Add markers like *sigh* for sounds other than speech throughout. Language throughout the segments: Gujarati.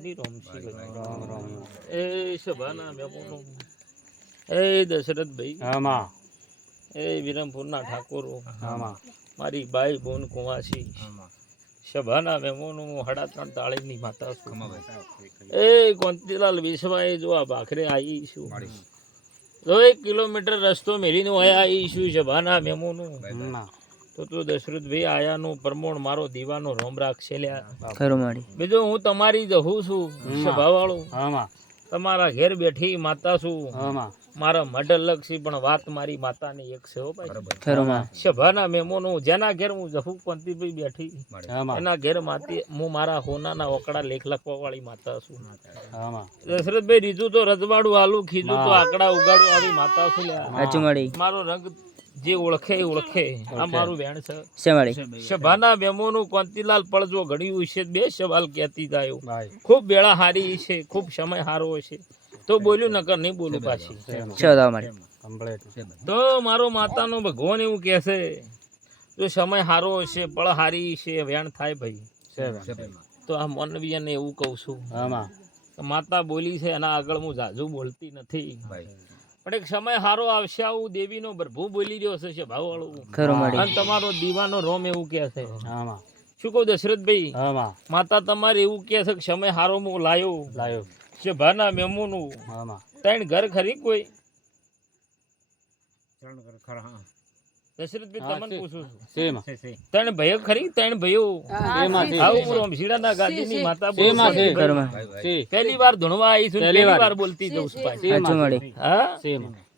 રામની રામસી રામ રામ. એ સભાના મેમોનો એ દશરથભાઈ આમાં. એ વિરમપુરના ઠાકોરો. આમાં. મારી બાઈ બોન કુંવાસી. સભાના મહેમાનો હું સાડા ત્રણ તાળીની માતા છું. એ કોંતીલાલ વિશ્વાએ જો આ ભાખરે આવી છું. જો એક કિલોમીટર રસ્તો મેળીને અહીંયા આવી છું સભાના મેમોનું. હમ. તો તો દશરથભાઈ આયાનું પ્રમોણ મારો દીવાનો રોમ રાખશે બીજો હું તમારી જહું છું સભાવાળો. આમાં તમારા ઘેર બેઠી માતા છું. મારા મઢ લક્ષી પણ વાત મારી માતાની એક છે હો ભાઈ. સભાના મેમોનું જેના ઘેર હું જહું પંતીભાઈ બેઠી. એના ઘેર માતી હું મારા હોનાના ઓકડા લેખ લખવા વાળી માતા છું. દશરથભાઈ રીજુ તો રજવાડું આલુ ખીજું તો આકડા ઉગાડું આવી માતા છું મારો રંગ જે ઓળખે એ ઓળખે. આ મારું વેણ છે. શેવાળી. સભાના મેમોનું કોંતીલાલ પડજો ઘડ્યું છે બે સવાલ કહેતી જાય. ખૂબ બેળા હારી છે ખૂબ સમય હારો છે. તો બોલ્યું નકર નહીં બોલું પાછી. તો મારો માતાનો ભગવાન એવું કહે છે જો સમય હારો છે પળ હારી છે વેણ થાય ભાઈ. તો આ મનવીયને એવું કહું છું માતા બોલી છે એના આગળ હું જાજુ બોલતી નથી. પણ એક સમય હારો આવશે આવું દેવીનો પ્રભુ બોલી રહ્યો છે ભાવવાળું. ખરું અને તમારો દીવાનો રોમ એવું કહે છે. શું કહું દશરથભાઈ? માતા તમારે એવું કહે છે કે સમય હારો હું લાયો. લાયો. છે ભાના મેમોનું. નું ત્રણ ઘર ખરી કોઈ? દશરથભાઈ તમને પૂછું છું. ત્રણ ભાઈઓ ખરી? ત્રણ ભાઈઓ? આવું હું રમશીડાના ગાદીની માતા બોલું. સેમાં છે. છું. ખરું માં છે પહેલી વાર ધણવા આવી છું પહેલી વાર. બોલતી જઉં છું. હા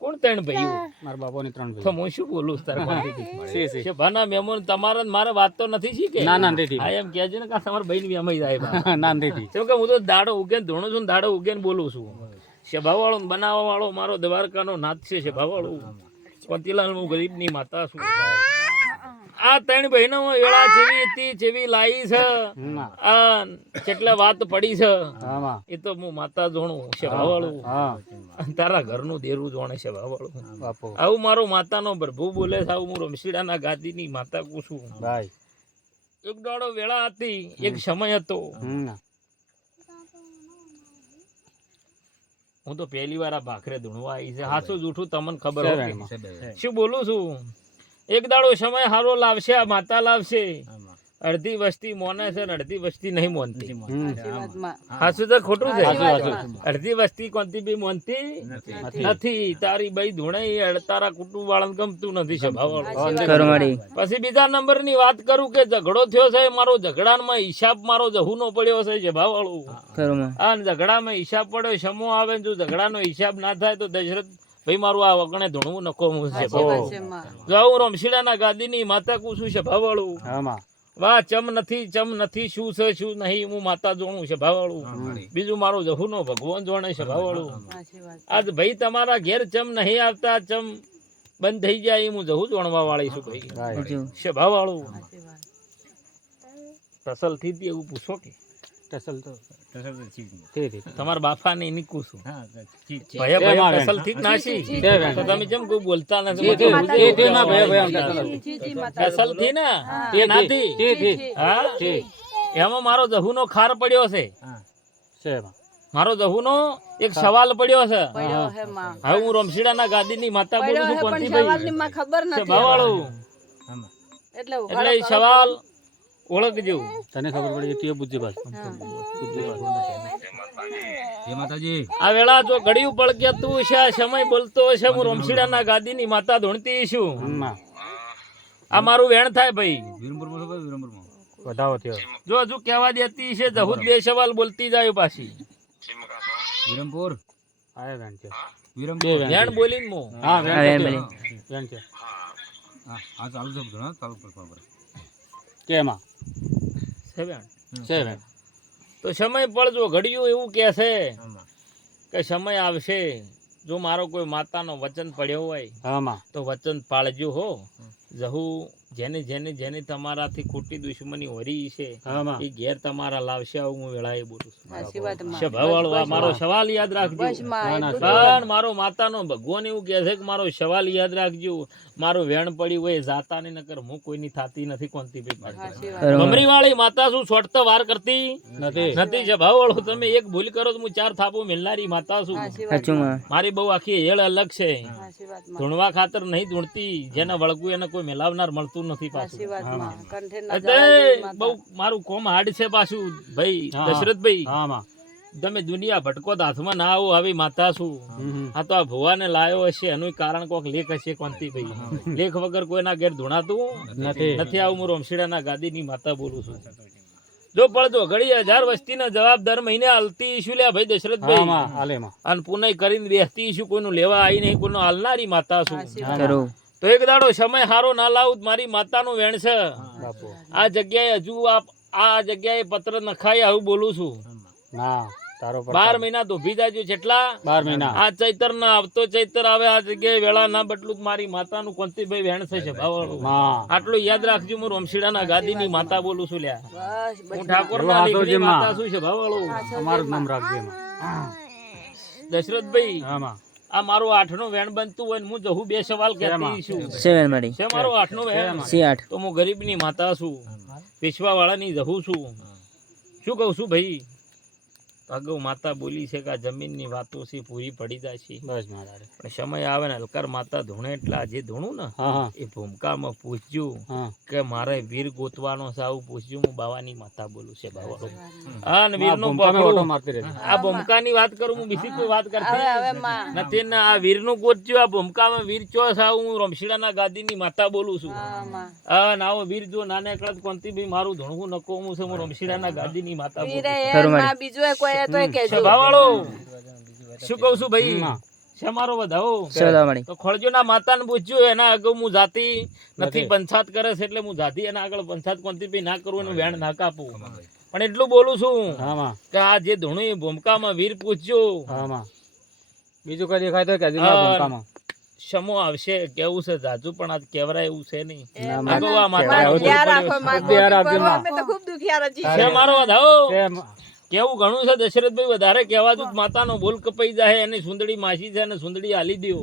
કોણ ત્રણ ભાઈઓ? મારા બાપોની ત્રણ તો ભાઈ હું શું બોલું તારા? છે ભાના મેમોન તમારા ને મારે વાત તો નથી શીખે? ના ના નથી. આ એમ કહેજે ને કે તમારા ભાઈ વેમાઈ જાય *laughs* ના નથી. કેમ કે હું તો દાડો ઉગેન ધોણો છું ને દાડો ઉગેન બોલું છું. શેભાવાળો વાળો ને બનાવવા વાળો મારો દ્વારકાનો નાથ છે સભા વાળો કોંતીલાલ હું ગરીબની માતા છું. આ ત્રણ બહેનો એળા જેવી હતી જેવી લાઈ છે. ના. આ કેટલા વાત પડી છે આમાં. એ તો હું માતા જોણું સભા વાળું હા તારા ઘરનું દેરું જોણે છે વાળું આવું મારો માતાનો પ્રભુ બોલે છે આવું હું રમશીડાના ગાદીની માતા પૂછું ભાઈ એક દાડો વેળા હતી એક સમય હતો. હું તો પહેલી વાર આ ભાખરે ધૂણવા આવી છે. હાચું જૂઠું? તમને ખબર હોય શું બોલું છું? એક દાડો સમય સારો લાવશે આ માતા લાવશે. અડધી વસ્તી મોને છે ને અડધી વસ્તી નહીં મોનતી. હાસુ તો ખોટું છે. અડધી વસ્તી કોનતી બી મોનતી? નથી. તારી ભાઈ ધૂણે તારા કુટુંબ વાળાને ગમતું નથી સ્વભાવ પછી બીજા નંબરની વાત કરું કે ઝઘડો થયો છે મારો ઝઘડામાં હિસાબ મારો જહુનો પડ્યો છે જભા વાળું માં આ ઝઘડામાં હિસાબ પડ્યો સમો આવે જો ઝઘડાનો હિસાબ ના થાય તો દશરથ ભાઈ મારું આ વગણે ધૂણવું નકોમું છે જો હું રમશીડાના ગાદીની માતા કુશું છે ભાવાળું વાહ ચમ નથી ચમ નથી શું છે શું નહીં હું માતા જોણું છે ભાવાળું બીજું મારું જહુનો ભગવાન જોણે છે ભાવાળું આજ ભાઈ તમારા ઘેર ચમ નહીં આવતા ચમ બંધ થઈ જાય હું જહુ જોણવા વાળી છું ભાઈ. છે ભાવાળું ફસલથી એવું પૂછો કે. ટસલ તો ઠીક ઠીક તમારા બાપા ને એની પૂછું છે. ભયા ભયા ટસલ ઠીક જ છે? તો તમે જેમ કોઈ બોલતા નથી તે છે, ના, ભયા, ભયા. ફસલથી ને? તે નાથી છે, છે, હા? છે એમાં મારો જહુનો ખાર પડ્યો છે. છે મારો જહુનો એક સવાલ પડ્યો છે. પડ્યો હે. માં. હવે હું રમશીડાના ગાદીની માતા બોલું છું હે પણ સવાલની માં ખબર નથી. એટલે એટલે એ જેવું. તને ખબર પડી કે તે બુદ્ધિ પાસ આ વેળા જો ઘડિયું પળગ્યા તું છે આ સમય બોલતો છે હું રમશીડાના ગાદીની માતા ધૂણતી છું. આ મારું વેણ થાય ભાઈ. વધાવો થયો. જો હજુ કહેવા દેતી છે જહુદ બે સવાલ બોલતી જાય પાછી. આયા વેણ છે વિરમપુર. વેણ બોલીને મો. હા હા, વેણ વેણ છે. બોલી. વેણ છે કેમાં છે વેણ વેણ તો સમય પડજો ઘડિયું એવું કહે છે કે સમય આવશે જો મારો કોઈ માતાનો વચન પડ્યો હોય તો વચન પાળજો હો. જહુ જેને જેને જેને તમારાથી ખોટી દુશ્મની હોરી છે એ ઘેર તમારા લાવશે આવું હું વેળાએ બોલું છું. સભાવાળો મારો. સવાલ યાદ રાખજો. પણ મારો માતાનો ભગવાન એવું કહે છે કે મારો સવાલ યાદ રાખજો. મારું વેણ પડી હોય જાતા ને નકર હું કોઈની થાતી નથી કોનતી સાચી વાળી માતા શું છોડતા વાર કરતી? નથી. નથી સભાવ વાળો તમે એક ભૂલ કરો તો હું ચાર થાપો મિલનારી માતા છું. મારી બહુ આખી હેળ અલગ છે. ધૂણવા ખાતર નહીં ધૂણતી જેને વળગવું એને કોઈ મેલાવનાર મળતું નથી પાછું. ના એટલે. બહુ મારું કોમ હાર્ડ છે પાછું. ભાઈ દશરથભાઈ તમે દુનિયા ભટકો હાથમાં ના આવો આવી માતા છું. આ તો આ ભુવાને લાયો હશે એનું કારણ કોક લેખ હશે કોંતીભાઈ લેખ વગર કોઈના ઘેર ધૂણાતું નથી. નથી આવું હું રોમશીડાના ગાદીની માતા બોલું છું. જો પડજો ઘડી હજાર વસ્તીનો જવાબ દર મહિને હાલતી ઈશુ લ્યા ભાઈ હા દશરથભાઈ માં. આલે માં. અને પુનઃ કરીને બેસતી ઈશુ કોઈનું લેવા આવી નહીં કોઈનું હાલનારી માતા છું. તો એક દાડો સમય હારો ના લાવું મારી માતાનું વેણ છે. આ જગ્યાએ હજુ આ આ જગ્યાએ પત્ર નખાય આવું બોલું છું. ના બાર મહિના ધોભી જાજો જેટલા બાર મહિના. આ ચૈતર ના આવતો ચૈતર આવે આ જગ્યાએ વેળા ના બટલું મારી માતાનું કોંતીભાઈ વેણ થશે આટલું યાદ રાખજો હું રોમશીડા ના ગાદી ની માતા બોલું છું લ્યા. હું ઠાકોર માતા શું છે ભાવાળું અમારું નામ રાખજો દશરથભાઈ. હા માં. આ મારું આઠનું વેણ બનતું હોય ને હું જહું બે સવાલ કહેતી છું. સેવન મળી છે મારું આઠનું વેણ? સી આઠ. તો હું ગરીબની માતા છું. પેશવા વાળાની જહું છું. શું કહું છું ભાઈ? અગાઉ માતા બોલી છે કે આ જમીનની વાતો છે પૂરી પડી જાય છે. બસ મારા પણ સમય આવે ને હલકાર માતા ધૂણે એટલે આ જે ધૂણું ને એ ભૂમકામાં પૂછ્યું કે મારે વીર ગોતવાનો છે આવું પૂછ્યું. હું બાવાની માતા બોલું છે બાવા. ને પકડું. મારતી રહેજે. આ ભૂમકાની વાત કરું હું બીજી કોઈ વાત કરતી નથી. ને આ વીરનું ગોતજો આ ભૂમકામાં વીર ચો છે આ હું રમશીડાના ગાદીની માતા બોલું છું. હા ને આવો વીર જો નાને કળત કોનથી ભાઈ મારું ધૂણવું નકો હું છે હું રમશીડાના ગાદીની માતા બોલું છું. બીજું કોઈ એ તો એ કહેજો. સભાવાળો શું કહું છું ભાઈ? મારો વધાવો? તો ખળજોના માતાને પૂછ્યું એના અગાઉ હું જાતિ નથી. પંચાત કરે છે એટલે હું જાતિ એના આગળ પંચાત કોનથી ભાઈ ના કરું અને વેણ ના કાપું. પણ એટલું બોલું છું કે આ જે ધૂણી ભૂમકામાં વીર પૂછ્યું. બીજું કઈ દેખાય તો ભૂમકામાં. સમો આવશે કેવું છે જાજુ પણ આજ કેવરાય એવું છે નહીં. એ ના, માં અગાઉ આ માતાને કહેવાય બોલવું ધ્યાન રાખો માં ધ્યાન રાખજો, ગોપી માં. અમે તો ખૂબ દુખિયાર હતી છે મારો વધાવો. કેવું ઘણું છે દશરથભાઈ વધારે કહેવા જો માતાનો બોલ કપાઈ જાય એની સુંદડી માસી છે અને સુંદડી હાલી દો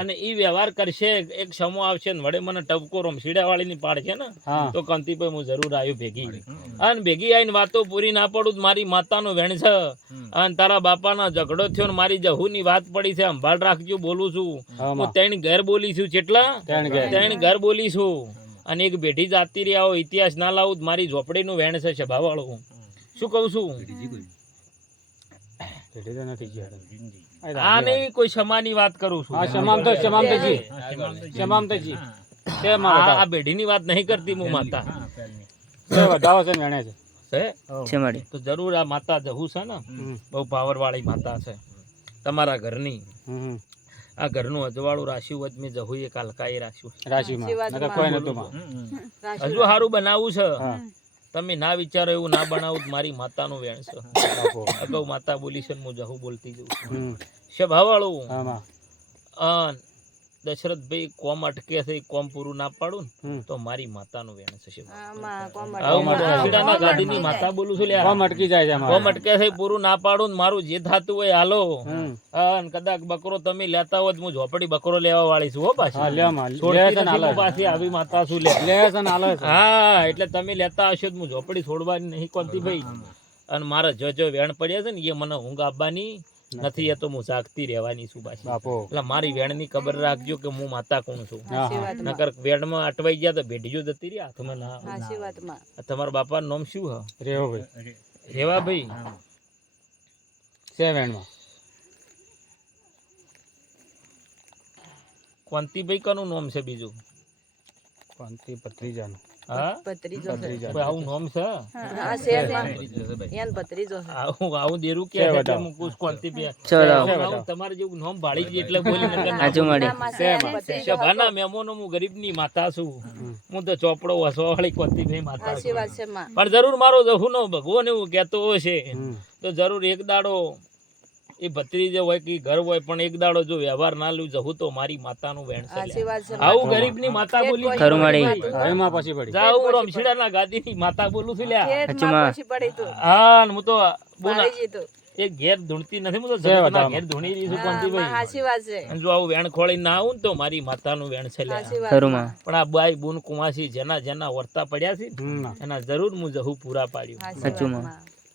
અને ઈ વ્યવહાર કરશે એક સમો આવશે ને વડે મને ટપકો રમશીડા વાળીની પાડશે ને તો કાંતિભાઈ હું જરૂર આવ્યો ભેગી. અને ભેગી આવીને વાતો પૂરી ના પડું તો મારી માતાનો વેણ છે. અને તારા બાપાનો ઝઘડો થયો ને મારી જહુની વાત પડી છે સંભાળ રાખજો બોલું છું. હા ત્રણ ઘર બોલી છું કેટલા ત્રણ ઘર. બોલી છું. અને એક બેઠી જાતી રહ્યા હોય ઇતિહાસ ના લાવું મારી મારી ઝોપડીનું વેણ છે સભાવાળું. શું કહું છું. આ નહીં કોઈ સમાની વાત કરું છું. હા શમામ તો શમામ તો જી. તો આ. બેઢીની વાત નહીં કરતી હું માતા. વધાવો છે ને છે. છે? તો જરૂર આ માતા જહું છે ને? બહુ પાવર વાળી માતા છે. તમારા ઘરની. આ ઘરનું અજવાળું રાશિ વચ મેં જહું એક હલકાઈ રાખ્યું. રાશિમાં. સાચી વાત નકરમાં. કોઈ નતું હજુ સારું બનાવવું છે. તમે ના વિચારો એવું ના બનાવો મારી માતાનું વેણ છે. અગાઉ માતા બોલી છે હું જહું બોલતી જઉં છે હમ. દશરથભાઈ કોમ અટકે છે કોમ પૂરું ના પાડું તો મારી માતાનું વેણ થશે ગાદીની માતા બોલું છું કોમ અટકી જાય છે કોમ અટકે છે પૂરું ના પાડું મારું જે થતું હોય હાલો. અને કદાચ બકરો તમે લેતા હોય હું ઝોપડી બકરો લેવા વાળી છું હો પાછી. પાછી આવી માતા છું લે લે છે ને હાલે છે. હા એટલે તમે લેતા હશો હું ઝોપડી છોડવાની નહીં કોનતી ભાઈ? અને મારા જો જો વેણ પડ્યા છે ને એ મને ઊંઘ આપવાની. નથી. એ તો હું જાગતી રહેવાની છું પાછી. એટલે મારી વેણની ખબર રાખજો કે હું માતા કોણ છું. નકર વેણમાં અટવાઈ ગયા તો ભેડીઓ જતી રહી હાથમાં ના તમારા બાપાનું નામ શું હા? રેવા ભાઈ. રેવા ભાઈ છે વેણમાં? કોંતીભાઈ કનું નામ છે બીજું? પાંતી ભત્રીજાનું. હા? ની છે. છે? છે. છે છે છે? છે છે માતા છું. હું તો ચોપડો વસવાવાળી કોંતીભાઈ માતા છું. છે પણ જરૂર મારો જહુનો ભગવાન એવું કેતો હશે તો જરૂર એક દાડો એ ભત્રીજે હોય કે ઘર હોય પણ એક દાડો જો વ્યવહાર ના લઉં જવું તો મારી માતાનું વેણ છે સાચી વાત છે આવું માતા. બોલી ખરું મળી એમાં પછી પડી. જાઉં હું ગાદી ની માતા બોલું છું લ્યા. ખેતમાં પછી પડી તું. હા ને હું તો બોલા એ ઘેર ધૂણતી નથી હું તો જગતના ઘેર ધૂણી રહી છું કોંતીભાઈ સાચી વાત છે. જો આવું વેણ ખોળી ના આવું તો મારી માતાનું વેણ છે. પણ આ બાઈ બુન કુમાસી જેના જેના વર્તા પડ્યા છે એના જરૂર હું જહું પૂરા પાડ્યું. સાચું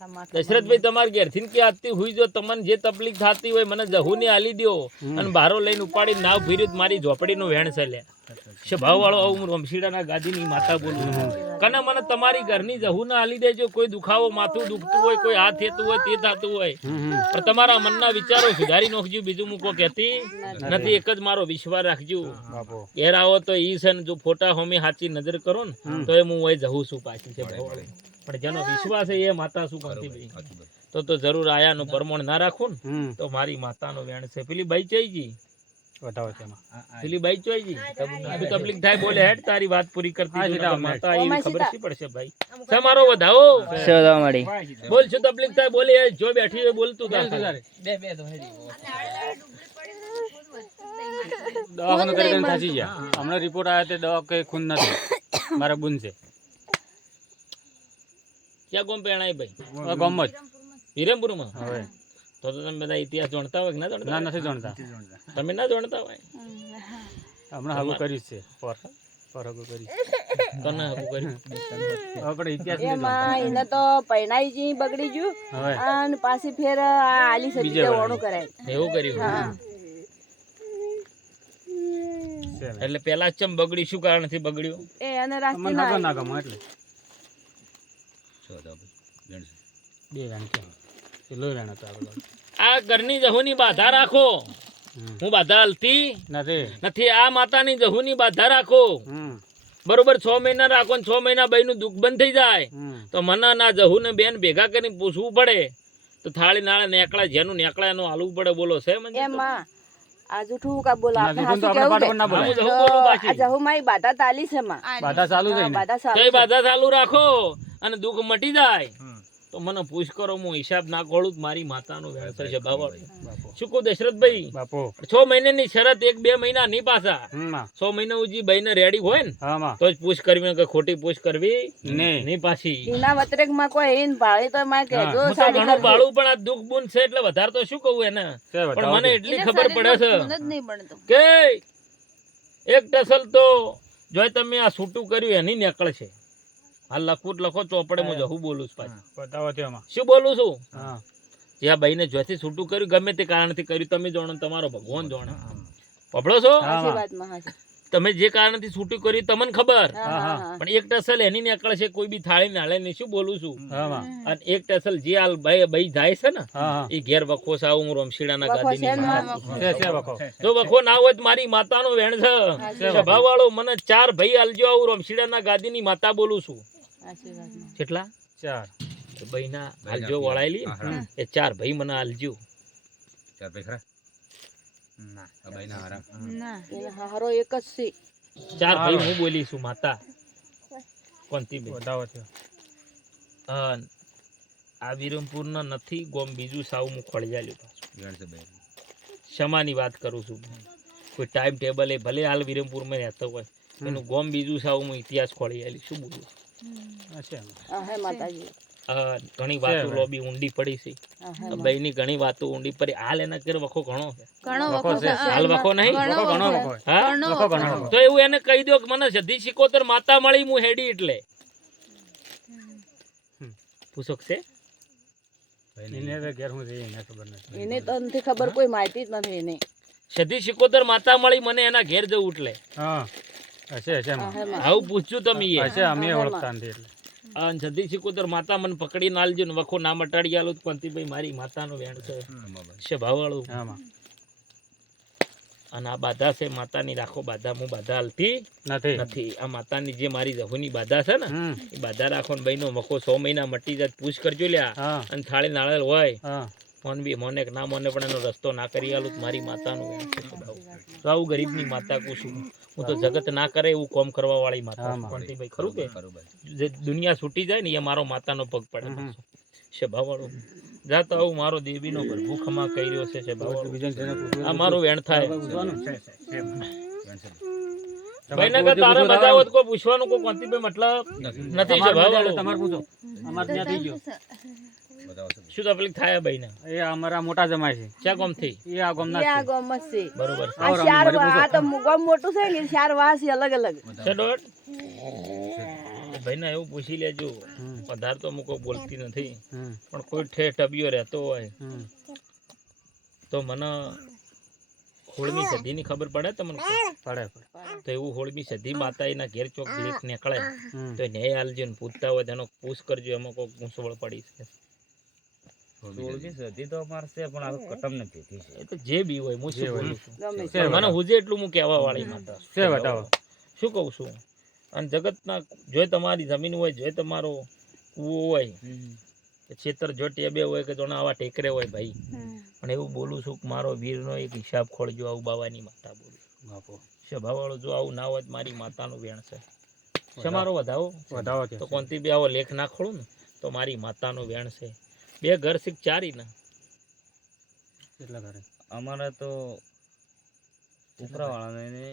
દશરથભાઈ તમારે ઘેરથી કે આજથી હુઈ જો તમને જે તકલીફ થતી હોય મને જહુ ને આલી દ્યો અને બારો લઈને ઉપાડી નાવ ભીર્યું મારી મારી ઝોપડીનું વેણ છે લે. સ્વભાવ વાળો હું રમશીડાના ગાદીની માતા બોલું કને મને તમારી ઘરની જહુ ના આલી દેજો કોઈ દુખાવો માથું દુખતું હોય કોઈ હાથ થતું હોય તે થતું હોય. પણ તમારા મનના વિચારો સુધારી નાખજો બીજું મૂકો કહેતી નથી. એક જ મારો વિશ્વાસ રાખજો. ઘેર આવો તો ઈ છે ને જો ફોટા હોમી સાચી નજર કરો ને તો એ હું હોય જહું છું પાછી છે પણ જેનો વિશ્વાસ છે એ માતા શું કરતી ભાઈ? તો તો જરૂર આયાનું પરમણ ના રાખું ને તો મારી માતાનો વેણ છે. પેલી બાઈ ચોઈજી બતાવો તેમાં પેલી બાઈ ચોઈજી તમને તકલીફ થાય બોલે હેડ તારી વાત પૂરી કરતી તું માતા એવી ખબર શી પડશે ભાઈ? છે મારો વધાવો? બોલ શું તકલીફ થાય બોલે. જો બેઠી હોય બોલતું તા. દવાખાનું કરી થાચી ગયા. હમણાં રિપોર્ટ આવ્યા તે દવા કઈ ખૂન નથી. મારા બુન છે. ક્યાં ગોમ પેણાય ભાઈ? ગોમ ગામ જ. વિરમપુરમાં હવે. તો તો તમે બધા ઇતિહાસ જાણતા હોય કે ના જાણતા ના નથી જાણતા. તમે ના જાણતા હોય? હમણાં હગું કર્યું છે પર પર હગું કર્યું. તને હકું કર્યું? આપણે ઇતિહાસ એમાં એને તો પૈણાઈજી બગડી ગયું અને પાછી ફેર આ આલી સજી. ઓણું કરાય. એવું કર્યું? હા. એટલે પેલા ચમ બગડી? શું કારણથી બગડ્યું? એ અને રાસ્તે ના ના ગમ એટલે. બે વેણ આ ઘરની જહુની બાધા રાખો. હું બાધા હલતી નથી. નથી. આ માતાની જહુની બાધા રાખો. બરોબર છ મહિના રાખો ને છ મહિના બાઈનું દુઃખ બંધ થઈ જાય. તો મને ના જહુ ને બેન ભેગા કરીને પૂછવું પડે. તો થાળી નાળે નેકળા જેનું નેકળા એનું હાલવું પડે બોલો. છે કા બોલો આપણે બોલું મારી તાલી માં ચાલુ બાધા ચાલુ રાખો અને દુઃખ મટી જાય. તો મને પૂછ કરો હું હિસાબ ના ખોળું મારી માતાનું વેણ છે બાવળ. શું કહું દશરથભાઈ? બાપુ. છ મહિનાની શરત એક બે મહિના નહીં પાછા. છ મહિના ઉજી બાઈને રેડી હોય ને તો જ પૂછ કરવી કે ખોટી પૂછ કરવી નહીં. પાછી. એના વતરેકમાં કોઈ એન ભાળે તો માં કહેજો સાડી ઘણું ભાળું પણ આ દુઃખ બુન છે એટલે વધારે તો શું કહું એને? પણ મને એટલી ખબર પડે છે. કે એક ટસલ તો જોય તમે આ છૂટું કર્યું એની નકળ છે. આ લખવું લખો ચોપડે હું બોલું છું પાછું. બતાવો તેમાં શું બોલું છું? જે આ ભાઈને જ્યાંથી છૂટું કર્યું ગમે તે કારણથી કર્યું તમે જાણો તમારો ભગવાન જાણે. પકડો છો? હા. તમે જે કારણથી છૂટું કર્યું તમને ખબર? હા, હા, હા. પણ એક ટસલ એની નીકળે છે કોઈ બી થાળી નાળે નહીં. શું બોલું છું? અને એક ટસલ જે હાલ ભાઈ ભાઈ જાય છે ને હા હા. એ ઘેર વખો છે આવું હું રમશીડાના ના ગાદી ને માતા. જો વખો ના હોય તો મારી માતાનો વેણ છે. સ્વભાવ વાળો મને ચાર ભાઈ આલજો આવું રમશીડાના ગાદીની માતા બોલું છું. કેટલા? ચાર. ભાઈના હાલજો વળાયેલી એ ચાર ભાઈ મને આલજો. એને હારો એક જ છે. ચાર ભાઈ હું બોલી છું માતા. કોણતી ભાઈ બતાવો છો અન આ વિરમપુરના નથી ગોમ બીજું સાવ હું ખોળજાલ્યું પાછું. ક્ષમાની વાત કરું છું. કોઈ ટાઈમ ટેબલ એ ભલે હાલ વિરમપુરમાં રહેતો હોય એનું ગોમ બીજું સાવ હું ઇતિહાસ ખોળી આલી શું બોલું? ઘણી વાતો લોબી ઊંડી પડી છે. હા, ની ઘણી વાતો ઊંડી પડી. હાલ એના ઘેર વખો ઘણો છે. બકો છે. હાલ વખો નહીં? બકો ઘણો બકો હા? બકો ઘણો બકો તો એવું એને કહી દો કે મને સધી સિકોતર માતા મળી હું હેડી એટલે. પૂછક છે? ખબર એને તો નથી ખબર કોઈ માહિતી જ નથી એને. સધી સિકોતર માતા મળી મને એના ઘેર જવું એટલે. હા. હશે હશે. આવું પૂછ્યું તમે હશે અમે ઓળખતા નથી એટલે. સિકોતર માતા મને પકડી નાલજો ને વખો નામ અટાડી આલો તો પંતીભાઈ મારી માતાનો વેણ છે. છે ભાવવાળું અને આ બાધા છે માતાની રાખો બાધા હું બાધા હાલતી નથી. નથી. આ માતાની જે મારી જહુની બાધા છે ને એ બાધા રાખો ને ભાઈનો વખો સો મહિના મટી જાય પૂછ કરજો લ્યા. અને થાળી નાળેલ હોય. હા. મોન બી મોને ના મને પણ એનો રસ્તો ના કરી આલું તો મારી માતાનું વેણ છે. તો આવું ગરીબની માતા કુશું હું તો જગત ના કરે એવું કોમ કરવા વાળી માતા છું. ખરું કે જે દુનિયા છૂટી જાય ને એ મારો માતાનો પગ પડે હમ. પાછો. સ્વભાવ વાળો જાતો આવું મારો દેવીનો પ્રભુ ખમા કર્યો છે છે પૂછવું આ મારું વેણ થાય. પૂછવાનું. ભાઈ તારે મજા કોઈ પૂછવાનું કોઈ કોંતીભાઈ મતલબ નથી. છે ભાવ તમારે પૂછો. અમારે ત્યાં થઈ ગયો. શું તકલીફ થાય ભાઈ ને એ અમારા મોટા જમાય છે. ક્યાં કોમથી એ આ ગામના ના આ જ છે. બરોબર આ ચાર આ તો ગામ મોટું છે ને ચાર વાસ અલગ અલગ. છે દોઢ? ભાઈ ને એવું પૂછી લેજો. વધાર તો અમુક બોલતી નથી. પણ કોઈ ઠે ટબિયો રહેતો હોય. તો મને હોળમી સદીની ખબર પડે તમને? પડે પડે. તો એવું હોળમી સદી માતા એના ઘેર ચોક નીકળે. તો ન્યાય આલજો ને પૂછતા હોય તેનો પૂછ કરજો એમાં કોઈ મૂંસવળ પડી છે. એ તો જે બી હોય હું શું બોલું છું? ગમે છે પણ મને હુજે એટલું હું કહેવા વાળી માતા. છે બતાવો. શું કહું છું? અને જગતના જો તમારી જમીન હોય જો તમારો કૂવો હોય કે ખેતર જો ટેબે હોય કે જોણા આવા ટેકરે હોય ભાઈ. પણ એવું બોલું છું કે મારો વીરનો એક હિસાબ ખોળજો આવું બાવાની માતા બોલું બાપો. સભાવાળો જો આવું ના હોય મારી માતાનું વેણ છે. છે મારો વધાવો. વધાવો તો કોનથી બી આવો લેખ ના ખોળું ને તો મારી માતાનું વેણ છે. બે ઘર શીખ ચારી ને. કેટલા ઘરે? અમારે તો ઉપરાવાળાને